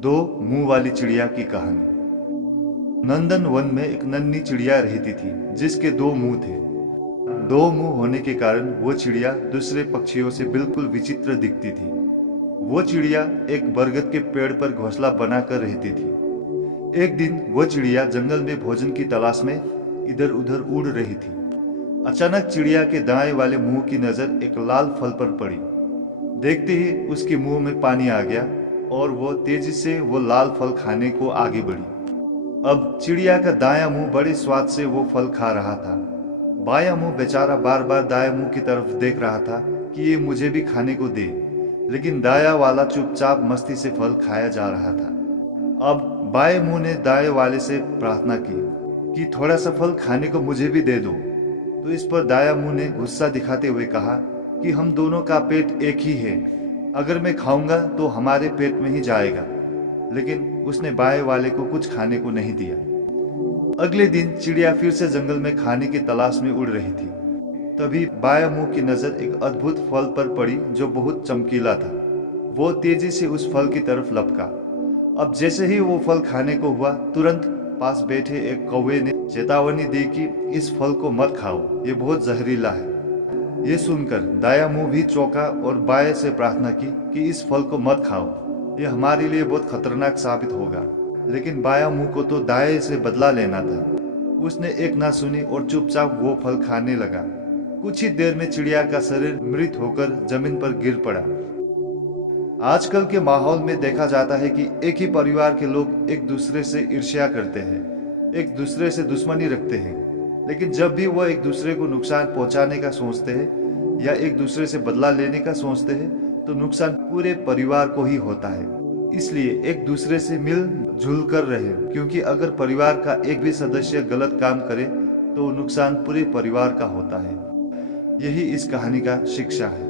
दो मुंह वाली चिड़िया की कहानी। नंदन वन में एक नन्ही चिड़िया रहती थी जिसके दो मुंह थे। दो मुंह होने के कारण वो चिड़िया दूसरे पक्षियों से बिल्कुल विचित्र दिखती थी। वो चिड़िया एक बरगद के पेड़ पर घोंसला बनाकर रहती थी। एक दिन वो चिड़िया जंगल में भोजन की तलाश में इधर उधर उड़ रही थी। अचानक चिड़िया के दाएं वाले मुंह की नजर एक लाल फल पर पड़ी। देखते ही उसके मुंह में पानी आ गया और वो तेजी से वो लाल फल खाने को आगे बढ़ी। अब चिड़िया का दायां मुंह बड़े स्वाद से वो फल खा रहा था। बायां मुंह बेचारा बार बार दायां मुंह की तरफ देख रहा था कि ये मुझे भी खाने को दे, लेकिन दायां वाला चुपचाप मस्ती से फल खाया जा रहा था। अब बाएं मुंह ने दाएं वाले से प्रार्थना की कि थोड़ा सा फल खाने को मुझे भी दे दो। तो इस पर दायां मुंह ने गुस्सा दिखाते हुए कहा कि हम दोनों का पेट एक ही है, अगर मैं खाऊंगा तो हमारे पेट में ही जाएगा। लेकिन उसने बाएं वाले को कुछ खाने को नहीं दिया। अगले दिन चिड़िया फिर से जंगल में खाने की तलाश में उड़ रही थी। तभी बायां मुंह की नजर एक अद्भुत फल पर पड़ी जो बहुत चमकीला था। वो तेजी से उस फल की तरफ लपका। अब जैसे ही वो फल खाने को हुआ, तुरंत पास बैठे एक कौवे ने चेतावनी दी कि इस फल को मत खाओ, ये बहुत जहरीला है। ये सुनकर दायां मुंह भी चौंका और बाएं से प्रार्थना की कि इस फल को मत खाओ, ये हमारे लिए बहुत खतरनाक साबित होगा। लेकिन बायां मुंह को तो दाएं से बदला लेना था। उसने एक ना सुनी और चुपचाप वो फल खाने लगा। कुछ ही देर में चिड़िया का शरीर मृत होकर जमीन पर गिर पड़ा। आजकल के माहौल में देखा जाता है कि एक ही परिवार के लोग एक दूसरे से ईर्ष्या करते हैं, एक दूसरे से दुश्मनी रखते हैं। लेकिन जब भी वह एक दूसरे को नुकसान पहुंचाने का सोचते हैं या एक दूसरे से बदला लेने का सोचते हैं, तो नुकसान पूरे परिवार को ही होता है। इसलिए एक दूसरे से मिलजुल कर रहे, क्योंकि अगर परिवार का एक भी सदस्य गलत काम करे तो नुकसान पूरे परिवार का होता है। यही इस कहानी का शिक्षा है।